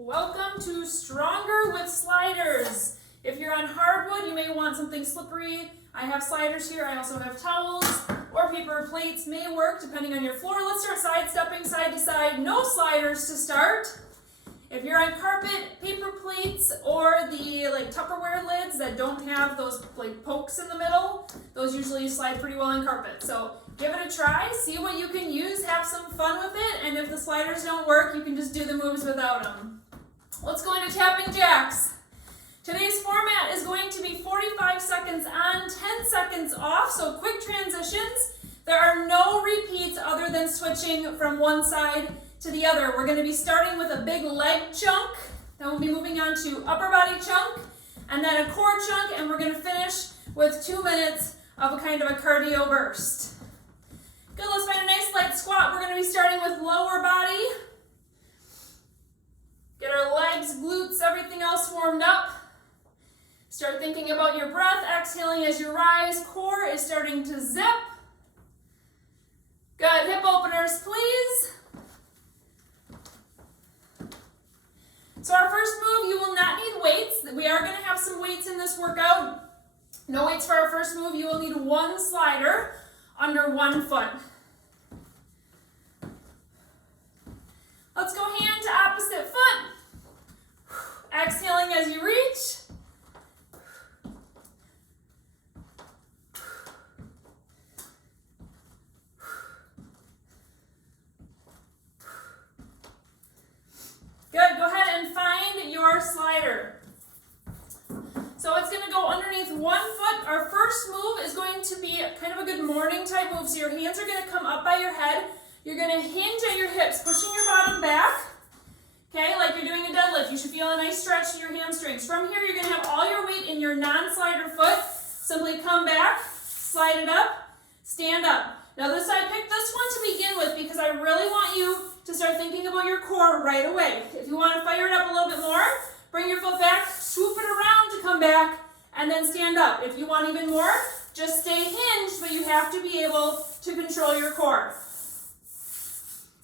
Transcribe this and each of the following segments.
Welcome to Stronger with Sliders. If you're on hardwood, you may want something slippery. I have sliders here. I also have towels or paper plates may work depending on your floor. Let's start sidestepping side to side. No sliders to start. If you're on carpet, paper plates, or the Tupperware lids that don't have those pokes in the middle, those usually slide pretty well on carpet. So give it a try, see what you can use, have some fun with it, and if the sliders don't work, you can just do the moves without them. Let's go into tapping jacks. Today's format is going to be 45 seconds on, 10 seconds off, so quick transitions. There are no repeats other than switching from one side to the other. We're going to be starting with a big leg chunk, then we'll be moving on to upper body chunk, and then a core chunk, and we're going to finish with 2 minutes of a kind of a cardio burst. Good, let's find a nice light squat. We're going to be starting with lower body. Get our legs, glutes, everything else warmed up. Start thinking about your breath, exhaling as you rise. Core is starting to zip. Good, hip openers, please. So our first move, you will not need weights. We are going to have some weights in this workout. No weights for our first move. You will need one slider under 1 foot. Let's go hand to opposite foot. Exhaling as you reach. Good, go ahead and find your slider. So it's going to go underneath 1 foot. Our first move is going to be kind of a good morning type move. So your hands are going to come up by your head. You're going to hinge at your hips, pushing your bottom back. Okay, like you're doing a deadlift. You should feel a nice stretch in your hamstrings. From here, you're going to have all your weight in your non-slider foot. Simply come back, slide it up, stand up. Now this, I picked this one to begin with because I really want you to start thinking about your core right away. If you want to fire it up a little bit more, bring your foot back, swoop it around to come back, and then stand up. If you want even more, just stay hinged, but you have to be able to control your core.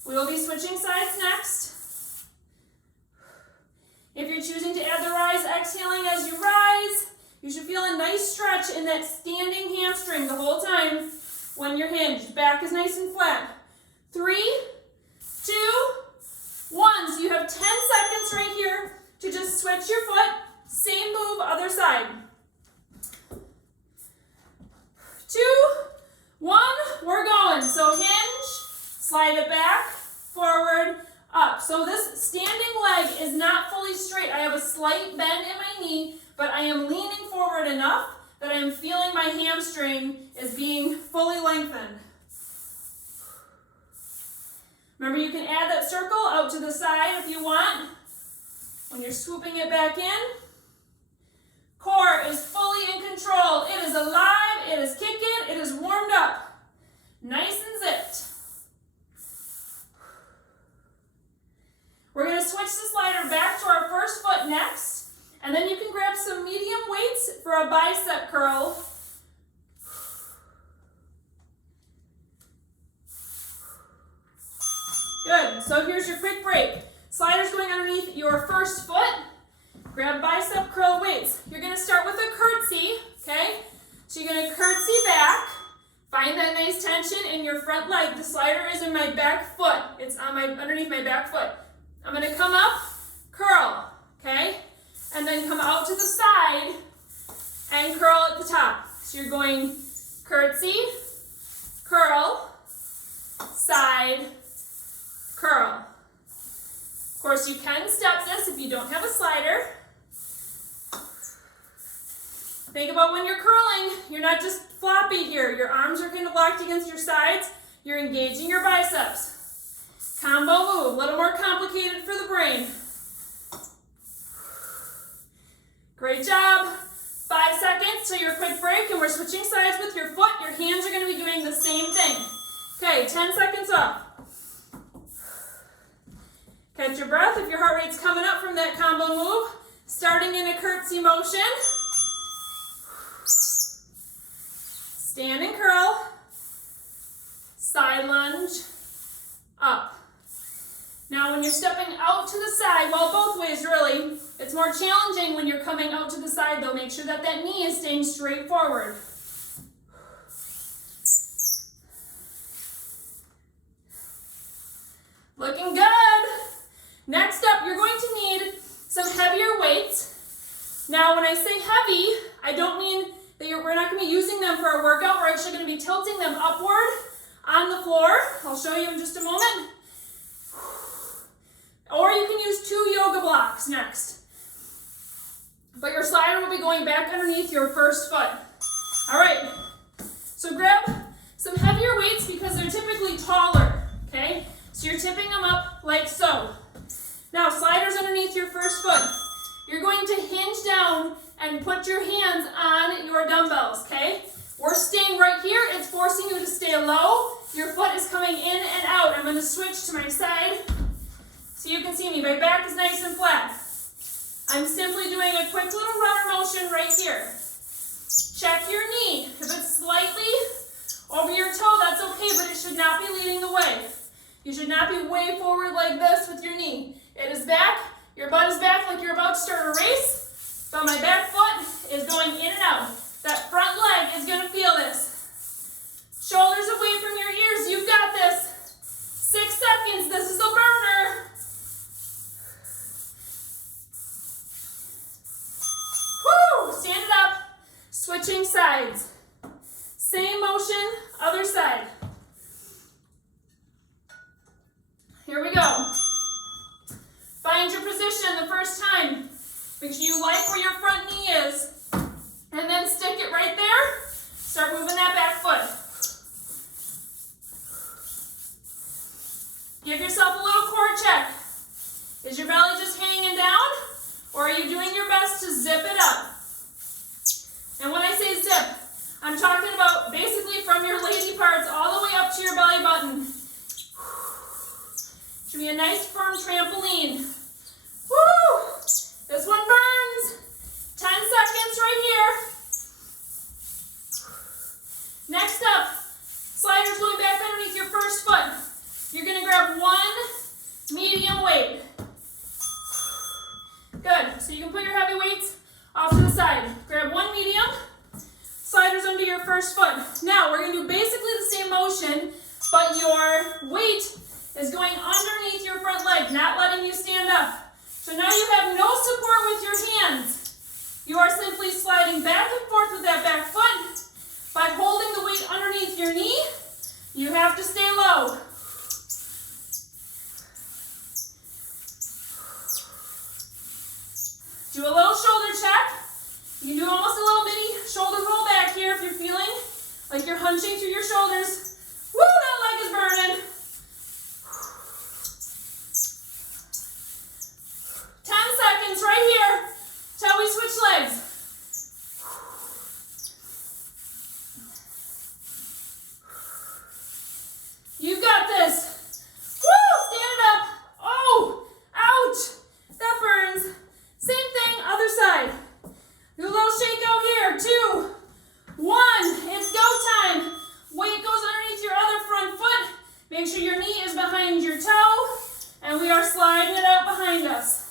We will be switching sides next. If you're choosing to add the rise, exhaling as you rise, you should feel a nice stretch in that standing hamstring the whole time when you're hinged. Back is nice and flat. 3, 2, 1. So you have 10 seconds right here to just switch your foot. Same move, other side. 2, 1, we're going. So hinge, slide it back, forward, up. So this standing leg is not fully straight. I have a slight bend in my knee, but I am leaning forward enough that I am feeling my hamstring is being fully lengthened. Remember, you can add that circle out to the side if you want. When you're swooping it back in, core is fully in control. It is alive, it is kicking, it is warmed up. Nice and zipped. We're going to switch the slider back to our first foot next, and then you can grab some medium weights for a bicep curl. Good, so here's your quick break. Slider's going underneath your first foot. Grab bicep curl weights. You're going to start with a curtsy, okay? So you're going to curtsy back. Find that nice tension in your front leg. The slider is in my back foot. It's on underneath my back foot. I'm going to come up, curl, okay? And then come out to the side and curl at the top. So you're going curtsy, curl, side, curl. Of course, you can step this if you don't have a slider. Think about when you're curling, you're not just floppy here. Your arms are kind of locked against your sides. You're engaging your biceps. Combo move, a little more complicated for the brain. Great job. 5 seconds till your quick break, and we're switching sides with your foot. Your hands are going to be doing the same thing. Okay, 10 seconds off. Catch your breath if your heart rate's coming up from that combo move. Starting in a curtsy motion. Stand and curl. Side lunge. Up. Now when you're stepping out to the side, well, both ways It's more challenging when you're coming out to the side though. Make sure that that knee is staying straight forward. Looking good. Next up, you're going to need some heavier weights. Now, when I say heavy, I don't mean that we're not going to be using them for our workout. We're actually going to be tilting them upward on the floor. I'll show you in just a moment. Or you can use 2 yoga blocks next. But your slider will be going back underneath your first foot. All right, so grab some heavier weights because they're typically taller, okay? So you're tipping them up like so. Now, sliders underneath your first foot. You're going to hinge down and put your hands on your dumbbells, okay? We're staying right here. It's forcing you to stay low. Your foot is coming in and out. I'm going to switch to my side so you can see me. My back is nice and flat. I'm simply doing a quick little runner motion right here. Check your knee. If it's slightly over your toe, that's okay, but it should not be leading the way. You should not be way forward like this with your knee. It is back. Your butt is back like you're about to start a race, but my back foot is going in and out. That front leg is going to feel this. Shoulders away from your ears. You've got this. 6 seconds. This is a burner. Woo! Stand it up. Switching sides. Same motion, other side. Here we go. Find your position the first time. Make sure you like where your front knee is. And then stick it right there. Start moving that back foot. Give yourself a little core check. Is your belly just hanging down? Or are you doing your best to zip it up? And when I say zip, I'm talking about basically from your lady parts all the way up to your belly button. Should be a nice firm trampoline. Woo! This one burns. 10 seconds right here. Next up, sliders going back underneath your first foot. You're going to grab 1 medium weight. Good. So you can put your heavy weights off to the side. Grab 1 medium. Sliders under your first foot. Now we're going to do basically the same motion, but your weight is going underneath your front leg, not letting you stand up. So now you have no support with your hands. You are simply sliding back and forth with that back foot. By holding the weight underneath your knee, you have to stay low. Do a little shoulder check. You can do almost a little bitty shoulder roll back here if you're feeling like you're hunching through your shoulders. Woo, that leg is burning. 10 seconds right here till we switch legs. You've got this. Woo, stand it up. Oh, ouch, that burns. Same thing, other side. Do a little shake out here. 2, 1, it's go time. Weight goes underneath your other front foot. Make sure your knee is behind your toe, and we are sliding it out behind us.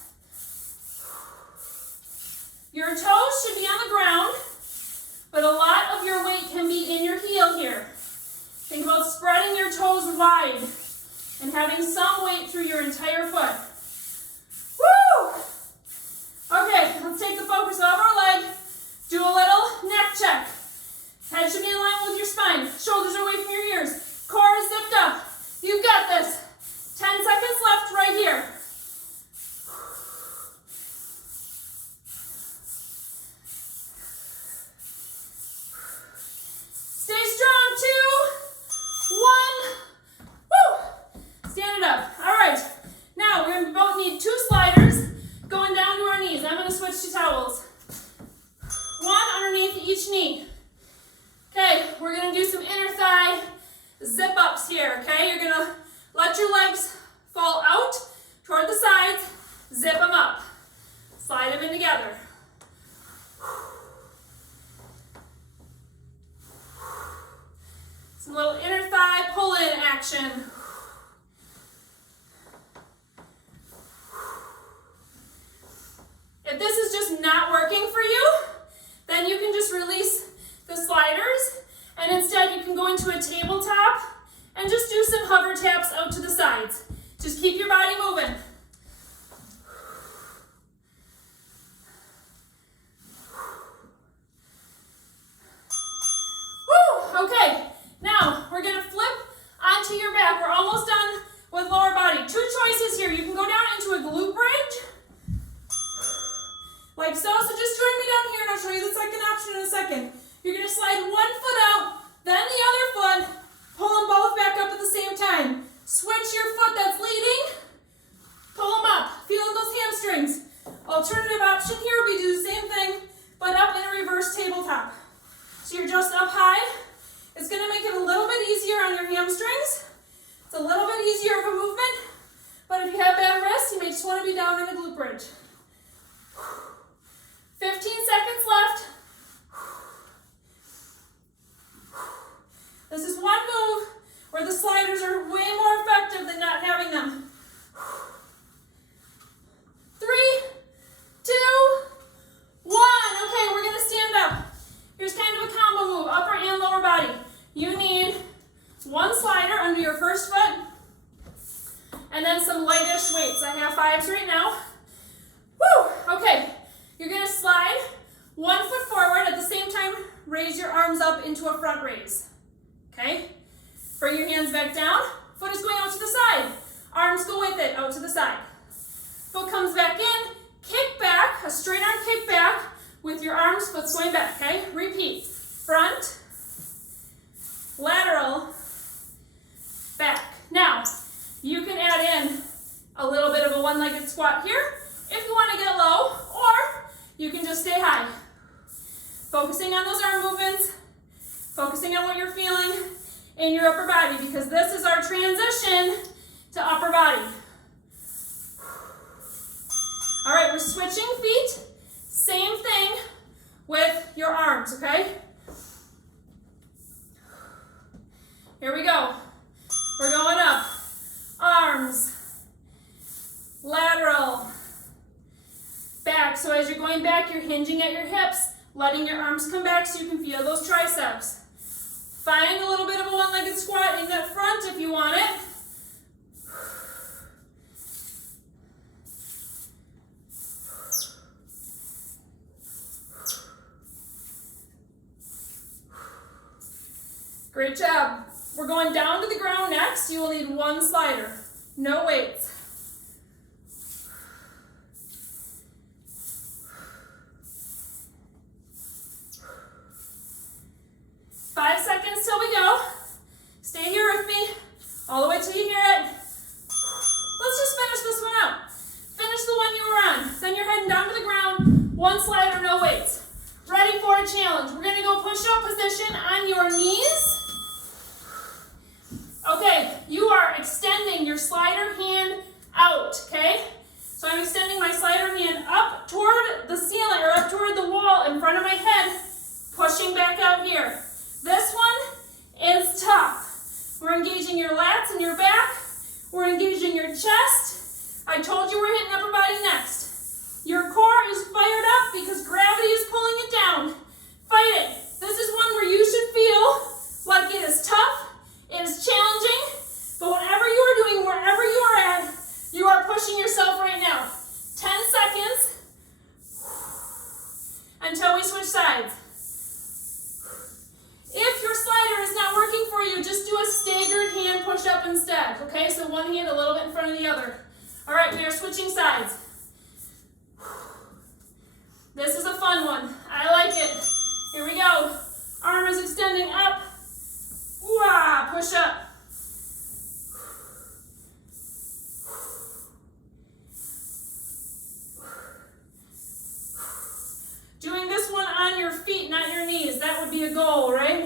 Your toes should be on the ground, but a lot of your weight can be in your heel here. Think about spreading your toes wide and having some weight through your entire foot. Woo! Okay, let's take the focus off our leg. Do a little neck check. Head should be in line with your spine. Shoulders are away from your ears. Core is zipped up. You've got this. 10 seconds left right here. Stay strong. 2, 1. Woo! Stand it up. All right. Now we're going to both need 2 sliders going down to our knees. I'm going to switch to towels. 1 underneath each knee. Okay, we're going to do some inner thigh zip ups here, okay? You're going to let your legs fall out toward the sides, zip them up. Slide them in together. Some little inner thigh pull-in action. If tabletop and just do some hover taps out to the sides. Just keep your body moving. Woo! Okay, now we're gonna flip onto your back. We're almost done with lower body. Two choices here. You can go down into a glute bridge, like so. So just join me down here and I'll show you the second option in a second. You're gonna slide one foot out, then the other foot, pull them both back up at the same time. Switch your foot that's leading, pull them up, feel those hamstrings. Alternative option here would be do the same thing, but up in a reverse tabletop. So you're just up high. It's gonna make it a little bit easier on your hamstrings. It's a little bit easier of a movement, but if you have bad wrists, you may just wanna be down in a glute bridge. 15 seconds left. This is one move where the sliders are way more effective than not having them. 3, 2, 1. Okay, we're gonna stand up. Here's kind of a combo move, upper and lower body. You need one slider under your first foot, and then some lightish weights. I have 5s right now. Woo! Okay, you're gonna slide one foot forward, at the same time, raise your arms up into a front raise. Okay? Bring your hands back down. Foot is going out to the side. Arms go with it, out to the side. Foot comes back in. Kick back, a straight arm kick back with your arms, foot's going back, okay? Repeat. Front, lateral, back. Now, you can add in a little bit of a one-legged squat here if you want to get low, or you can just stay high. Focusing on those arm movements, focusing on what you're feeling in your upper body, because this is our transition to upper body. All right, we're switching feet. Same thing with your arms, okay? Here we go. We're going up. Arms, lateral, back. So as you're going back, you're hinging at your hips, letting your arms come back so you can feel those triceps. Find a little bit of a one-legged squat in that front if you want it. Great job. We're going down to the ground next. You will need one slider. No weights. Five seconds till we go. Stay here with me all the way till you hear it. Let's just finish this one out. Finish the one you were on. Then you're heading down to the ground. One slider, no weights. Ready for a challenge. We're going to go push-up position on your knees. Okay, you are extending your slider hand out, okay? So I'm extending my slider hand up toward the ceiling, or up toward the wall in front of my head, pushing back out here. This one is tough. We're engaging your lats and your back. We're engaging your chest. I told you we're hitting upper body next. Your core is fired up because gravity is pulling it down. Fight it. This is one where you should feel like it is tough, it is challenging, but whatever you are doing, wherever you are at, you are pushing yourself right now. 10 seconds until we switch sides. If your slider is not working for you, just do a staggered hand push-up instead, okay? So one hand a little bit in front of the other. All right, we are switching sides. This is a fun one. I like it. Here we go. Arm is extending up. Wah, push up. Doing this one on your feet, not your knees. That would be a goal, right?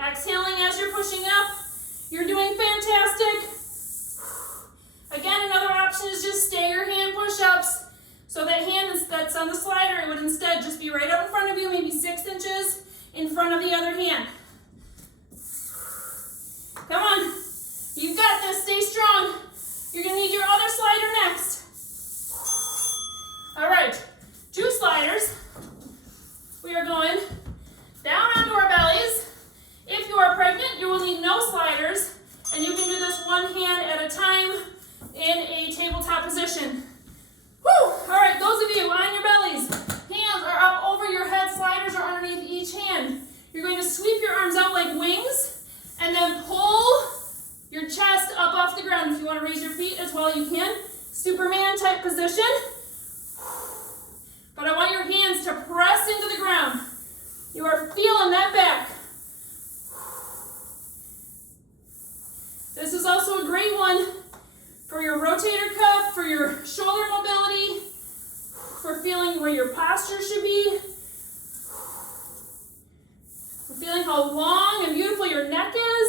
Exhaling as you're pushing up. You're doing fantastic. Again, another option is just stagger hand push-ups. So that hand that's on the slider, it would instead just be right up in front of you, maybe 6 inches in front of the other hand. Come on. You've got this. Stay strong. You're going to need your other slider next. All right. 2 sliders. position. Woo! All right, those of you on your bellies, hands are up over your head, sliders are underneath each hand. You're going to sweep your arms out like wings and then pull your chest up off the ground. If you want to raise your feet as well, you can. Superman type position. But I want your hands to press into the ground. You are feeling that back. This is also a great one for your rotator cuff, for your shoulder mobility, for feeling where your posture should be, for feeling how long and beautiful your neck is.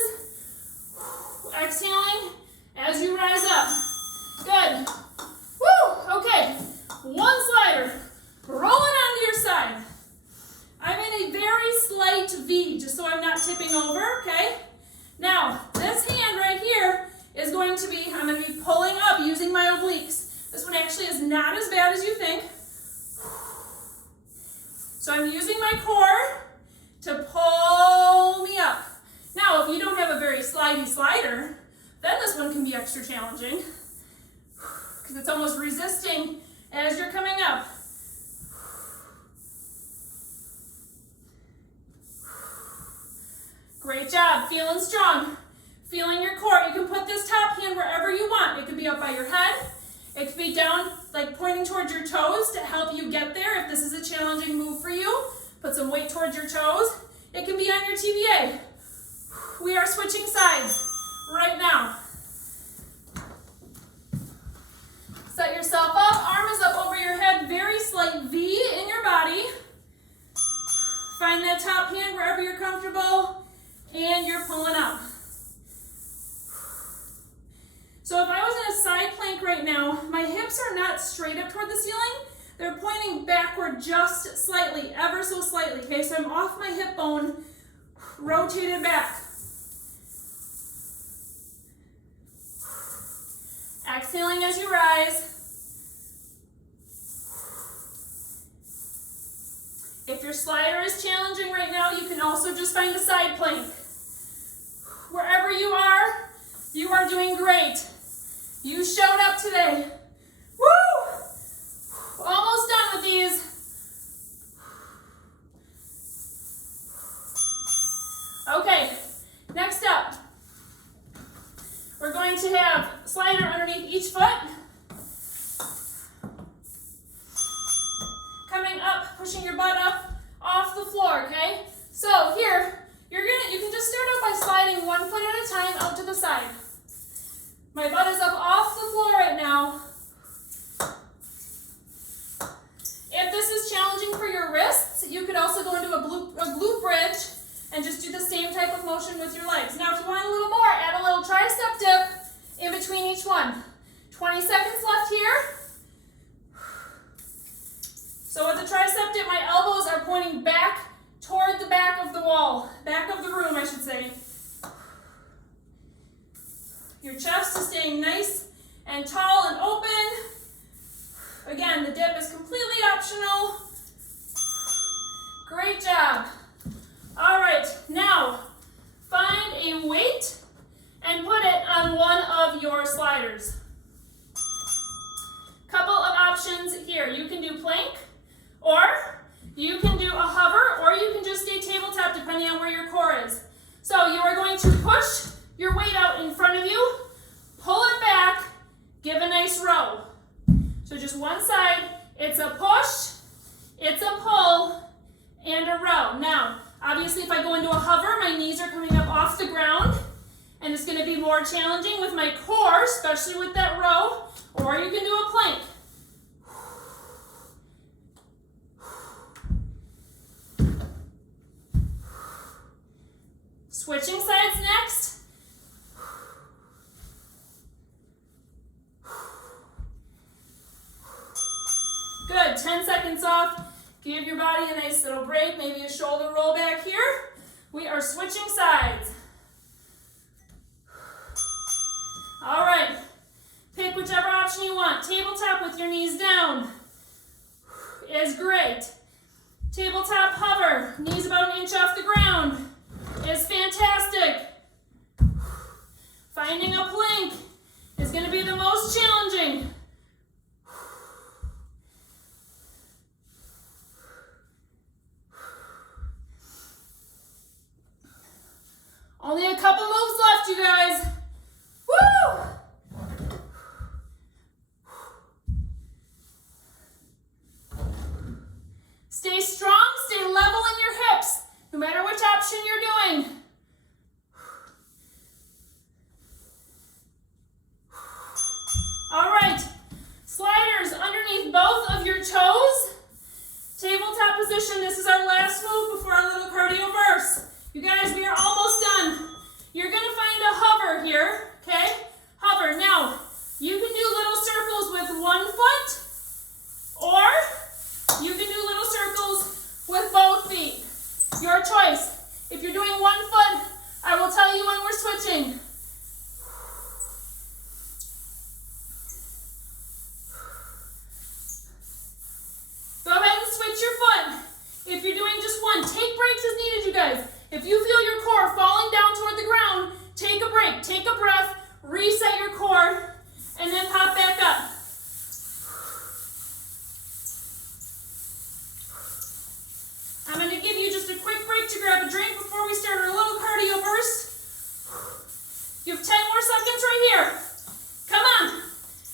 Exhaling as you rise up. Good. Woo! Okay. One slider. Rolling onto your side. I'm in a very slight V, just so I'm not tipping over, okay? Now, this hand right here is going to be, I'm going to be pulling up using my obliques. This one actually is not as bad as you think. So I'm using my core to pull me up. Now, if you don't have a very slidey slider, then this one can be extra challenging because it's almost resisting as you're coming up. Great job, feeling strong, feeling your core. You can put this top hand wherever you want. It could be up by your head. It could be down, like pointing towards your toes to help you get there if this is a challenging move for you. Put some weight towards your toes. It can be on your TBA. We are switching sides right now. Set yourself up, arm is up over your head, very slight V in your body. Find that top hand wherever you're comfortable, and you're pulling up. So if I was in a side plank right now, my hips are not straight up toward the ceiling. They're pointing backward just slightly, ever so slightly, okay? So I'm off my hip bone, rotated back. Exhaling as you rise. If your slider is challenging right now, you can also just find a side plank. Wherever you are doing great. You showed up today. Woo! Almost done with these. Okay, next up, we're going to have slider underneath each foot. Coming up, pushing your butt up off the floor, okay? So here, you can just start out by sliding 1 foot at a time out to the side. My butt is up off the floor right now. If this is challenging for your wrists, you could also go into a glute bridge and just do the same type of motion with your legs. Now, if you want a little more, add a little tricep dip in between each one. 20 seconds left here. So with the tricep dip, my elbows are pointing back toward the back of the wall, back of the room, I should say. Your chest is staying nice and tall and open. Again, the dip is completely optional. Great job. All right, now find a weight and put it on one of your sliders. Couple of options here. You can do plank, or you can do a hover, or you can just stay tabletop depending on where your core is. So you are going to push your weight out in front of you, pull it back, give a nice row. So just one side, it's a push, it's a pull, and a row. Now, obviously if I go into a hover, my knees are coming up off the ground, and it's gonna be more challenging with my core, especially with that row, or you can do a plank. Switching sides next. Good, 10 seconds off. Give your body a nice little break, maybe a shoulder roll back here. We are switching sides. All right, pick whichever option you want. Tabletop with your knees down is great. Tabletop hover, knees about 1 inch off the ground is fantastic. Finding a plank is going to be the most challenging. You have 10 more seconds right here. Come on.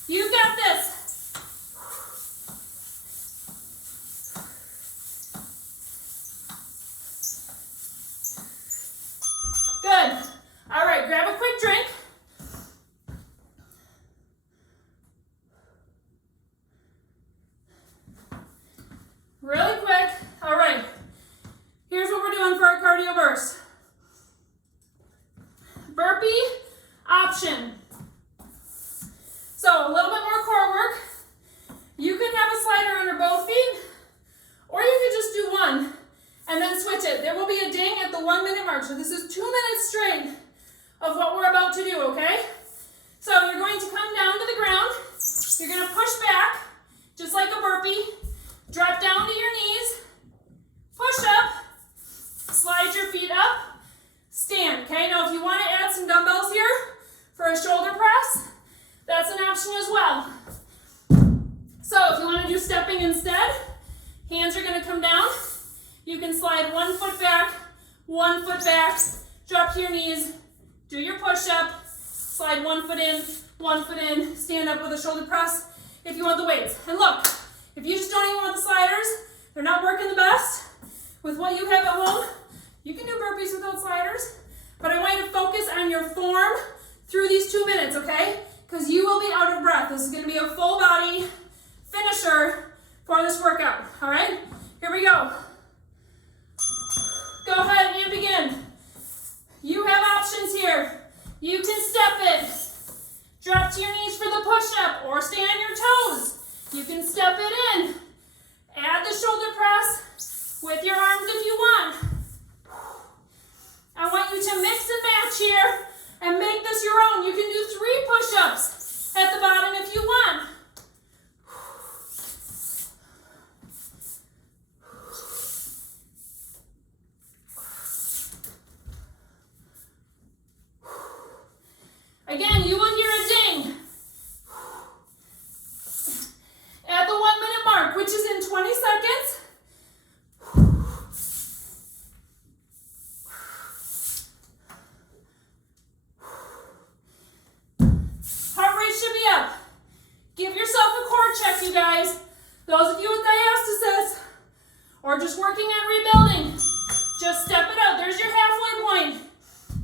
You got this. Good. All right, grab a quick drink. Really quick. All right. Here's what we're doing for our cardio burst. Burpee option. So a little bit more core work. You can have a slider under both feet, or you could just do one and then switch it. There will be a ding at the 1 minute mark. So this is 2 minutes straight of what we're about to do, okay? So you're going to come down to the ground. You're going to push back, just like a burpee. Drop down to your knees. Push up. Slide your feet up. Stand, okay? Now if you want to add some dumbbells here for a shoulder press, that's an option as well. So if you want to do stepping instead, hands are going to come down. You can slide 1 foot back, drop to your knees, do your push-up, slide 1 foot in, stand up with a shoulder press if you want the weights. And look, if you just don't even want the sliders, they're not working the best with what you have at home, you can do burpees without sliders, but I want you to focus on your form through these 2 minutes, okay? Because you will be out of breath. This is going to be a full body finisher for this workout, all right? Here we go. Go ahead and begin. You have options here. You can step it. Drop to your knees for the push-up or stay on your toes. You can step it in. Add the shoulder press with your arms if you want. I want you to mix and match here and make this your own. You can do 3 push-ups at the bottom if you want. Again, you will hear a ding at the 1 minute mark, which is in 20 seconds. Heart rate should be up. Give yourself a core check, you guys. Those of you with diastasis or just working on rebuilding, just step it out. There's your halfway point.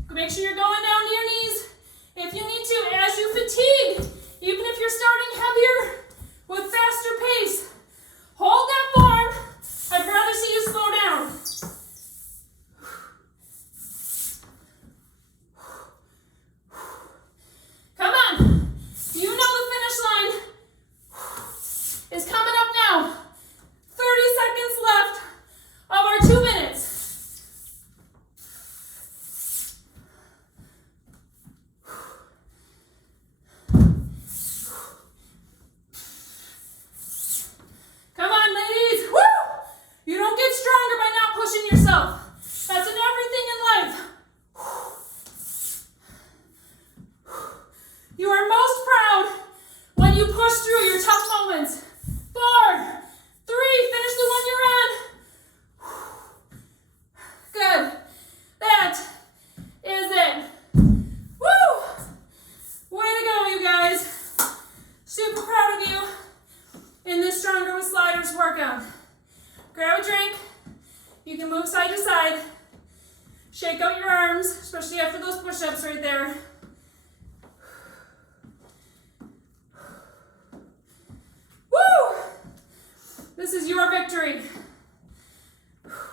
Make sure you're going down to your knees. If you need to, as you fatigue, even if you're starting heavier with faster pace, hold that form. I'd rather see you slow down. Come on. You know the finish line is coming up now. 30 seconds left of our 2 minutes.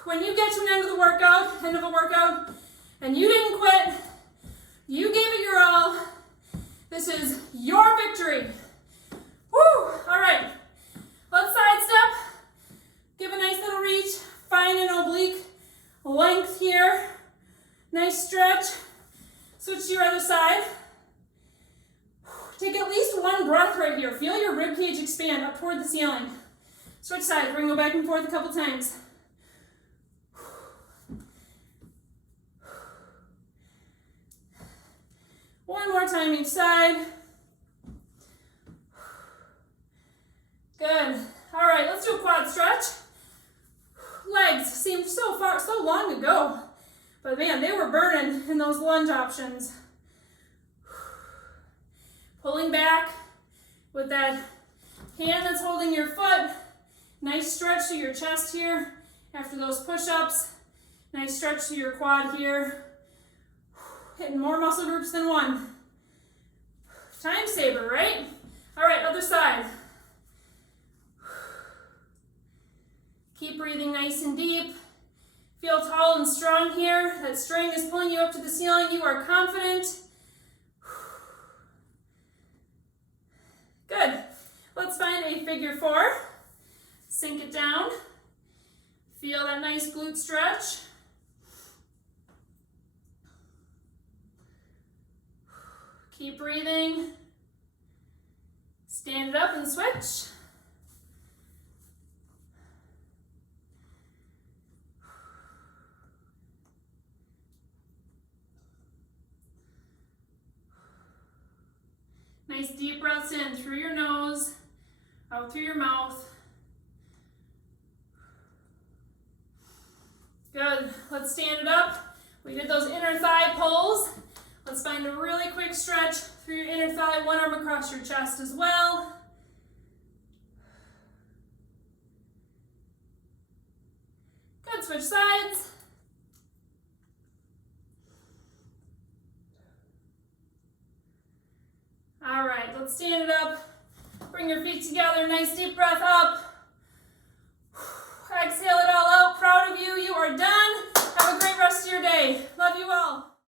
When you get to an end of a workout, and you didn't quit, you gave it your all, this is your victory. Woo! All right, let's side step. Give a nice little reach. Find an oblique length here. Nice stretch. Switch to your other side. Take at least 1 breath right here. Feel your rib cage expand up toward the ceiling. Switch sides. We're going to go back and forth a couple times. One more time each side. Good. All right, let's do a quad stretch. Legs seem so long ago, but man, they were burning in those lunge options. with that hand that's holding your foot. Nice stretch to your chest here after those push-ups. Nice stretch to your quad here. Hitting more muscle groups than one. Time saver, right? All right, other side. Keep breathing nice and deep. Feel tall and strong here. That string is pulling you up to the ceiling. You are confident. Good. Let's find a figure four. Sink it down. Feel that nice glute stretch. Keep breathing. Stand it up and switch. Nice deep breaths in through your nose, out through your mouth. Good. Let's stand it up. We did those inner thigh pulls. Let's find a really quick stretch through your inner thigh, one arm across your chest as well. Good. Switch sides. All right, let's stand it up. Bring your feet together, nice deep breath up.